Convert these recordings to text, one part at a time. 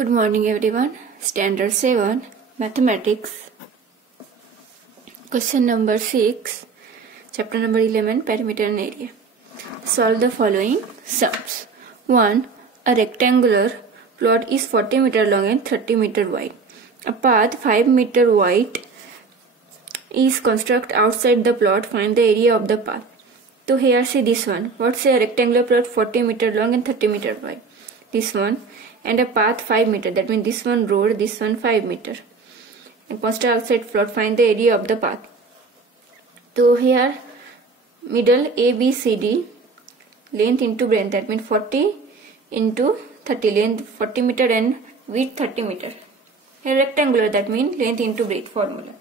Good morning everyone. Standard 7 Mathematics. Question number 6. Chapter number 11 Perimeter and Area. Solve the following sums. 1. A rectangular plot is 40 meter long and 30 meter wide. A path 5 meter wide is constructed outside the plot. Find the area of the path. So here see this one. What's a rectangular plot 40 meter long and 30 meter wide? This one. And a path 5 meter, that means this one road, this one 5 meter. And construct outside plot, find the area of the path. So here middle ABCD, length into breadth, that means 40 into 30, length 40 meter and width 30 meter. Here rectangular, that means length into breadth formula.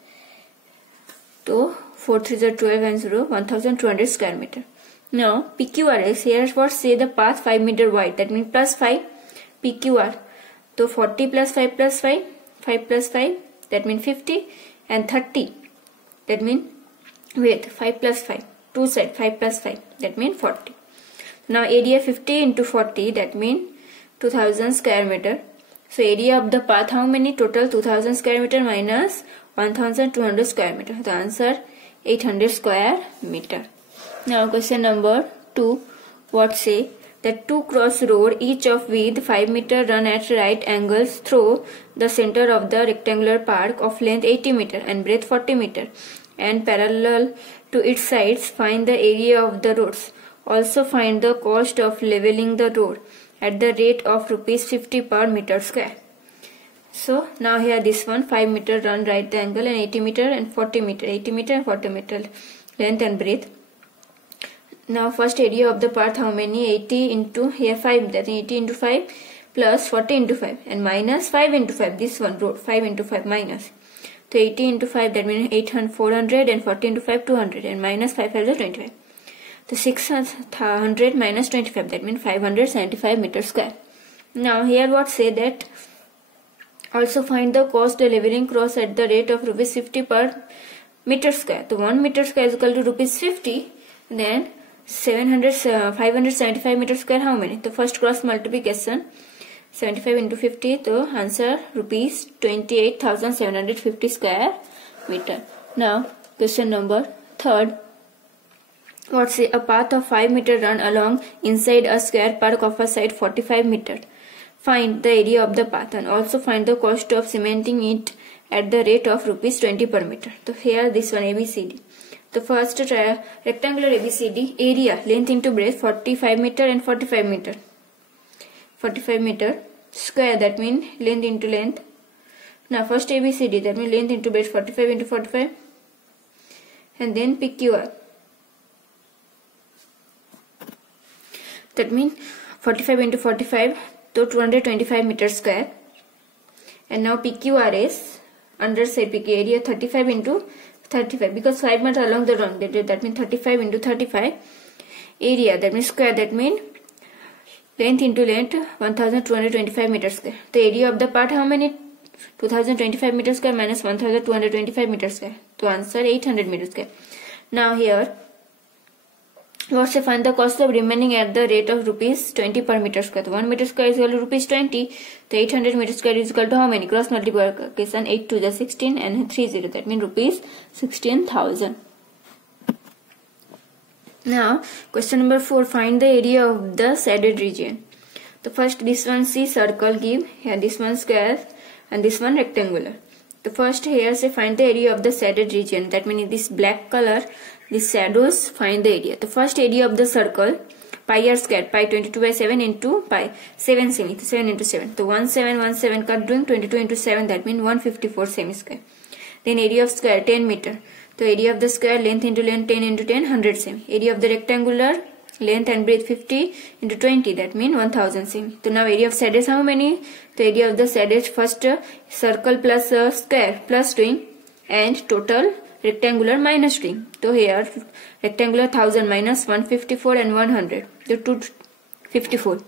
So 4 3 is 12 and 0, 1200 square meter. Now PQRS, here what say the path 5 meter wide, that means plus 5 PQR. So 40 plus 5 plus 5, 5 plus 5, that means 50, and 30, that means width 5 plus 5, two side 5 plus 5, that means 40. Now area 50 into 40, that means 2000 square meter. So area of the path how many? Total 2000 square meter minus 1200 square meter. The answer 800 square meter. Now question number 2. What say? That two cross road, each of width 5 meter, run at right angles through the center of the rectangular park of length 80 meter and breadth 40 meter and parallel to its sides. Find the area of the roads. Also find the cost of leveling the road at the rate of rupees 50 per meter square. So now here this one 5 meter run right angle and 80 meter and 40 meter, 80 meter and 40 meter length and breadth. Now first area of the path how many? 80 into here 5, that is 80 into 5 plus 40 into 5 and minus 5 into 5, this one road 5 into 5 minus. So 80 into 5, that means 800, 400 and 40 into 5 200 and minus 5 is 25. So 600 minus 25, that means 575 meter square. Now here what say that also find the cost of leveling cross at the rate of rupees 50 per meter square. So 1 meter square is equal to rupees 50, then 575 meter square how many? The first cross multiplication 75 into 50, so answer rupees 28,750 square meter. Now question number 3. What's a path of 5 meter run along inside a square park of a side 45 meter. Find the area of the path and also find the cost of cementing it at the rate of rupees 20 per meter. So here this one ABCD. The first rectangular ABCD, area length into breadth 45 meter and 45 meter. 45 meter square, that means length into length. Now first ABCD, that means length into breadth 45 into 45 and then PQR. That means 45 into 45, so 225 meter square. And now PQR is under side PQ area 35 into 35 because 5 meter along the run, that means 35 into 35 area, that means square, that means length into length 1225 meter square. The area of the part how many? 2025 meter square minus 1225 meter square. To answer 800 meter square. Now here what's to find the cost of remaining at the rate of rupees 20 per meter square. So 1 meter square is equal to rupees 20. The 800 meter square is equal to how many? Cross multiplication 8 to the 16 and 30, that means rupees 16,000. Now question number 4. Find the area of the shaded region. The first this one see circle give, here this one square and this one rectangular. The first here say find the area of the shaded region, that means this black color, these shadows, find the area. The first area of the circle pi r square, pi 22 by 7 into pi 7 semi, 7 into 7. So 1717 cut doing 22 into 7, that means 154 semi square. Then area of square 10 meter. The area of the square length into length 10 into 10 100 semi. Area of the rectangular length and breadth 50 into 20, that means 1000 semi. So now area of side is how many? The area of the side is first circle plus square plus doing and total rectangular minus doing. So here rectangular 1000 minus 154 and 100, the 254.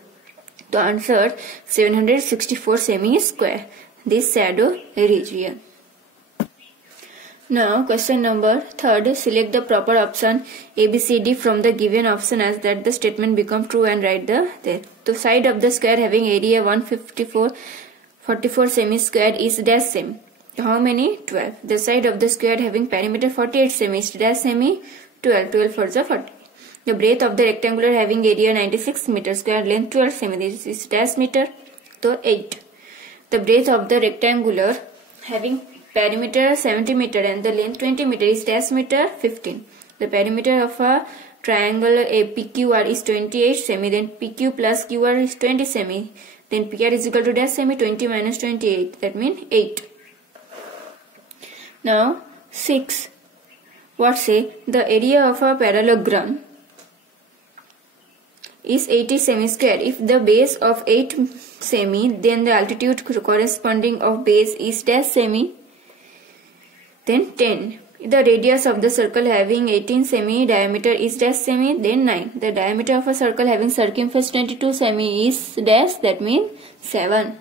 The answer 764 semi square, this shadow region. Now question number 3. Select the proper option ABCD from the given option as that the statement become true and write the there. The side of the square having area 154 44 semi square is dash semi. How many? 12. The side of the square having perimeter 48 semi is dash semi. 12. 12 for the 40. The breadth of the rectangular having area 96 meter square, length 12 semi. This is dash meter. So 8. The breadth of the rectangular having perimeter 70 meter and the length 20 meter is dash meter. 15. The perimeter of a triangle PQR is 28 semi. Then PQ plus QR is 20 semi. Then PR is equal to dash semi. 20 minus 28. That means 8. Now 6. What say? The area of a parallelogram is 80 semi square. If the base of 8 semi, then the altitude corresponding of base is dash semi. Then 10. The radius of the circle having 18 semi diameter is dash semi. Then 9. The diameter of a circle having circumference 22 semi is dash. That means 7.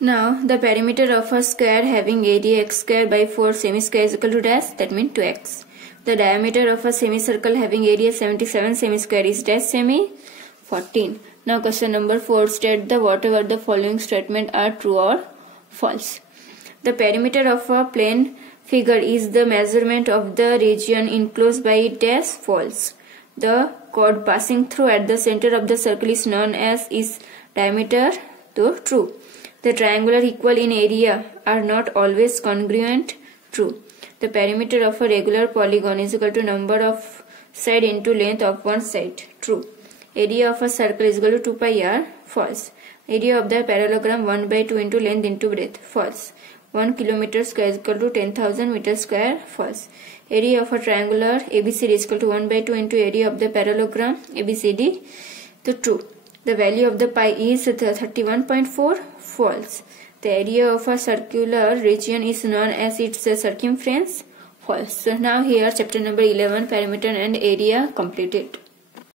Now the perimeter of a square having area x square by 4 semi square is equal to dash. That means 2x. The diameter of a semicircle having area 77 semi square is dash semi. 14. Now question number 4. State the whatever the following statement are true or false. The perimeter of a plane figure is the measurement of the region enclosed by it dash. False. The chord passing through at the center of the circle is known as its diameter. Though true. The triangular equal in area are not always congruent. True. The perimeter of a regular polygon is equal to number of side into length of one side. True. Area of a circle is equal to 2 pi r. False. Area of the parallelogram 1 by 2 into length into breadth. False. 1 kilometer square is equal to 10,000 meter square. False. Area of a triangular ABCD is equal to 1 by 2 into area of the parallelogram ABCD. The true. The value of the pi is 31.4. False. The area of a circular region is known as its circumference. False. So now here chapter number 11 perimeter and area completed.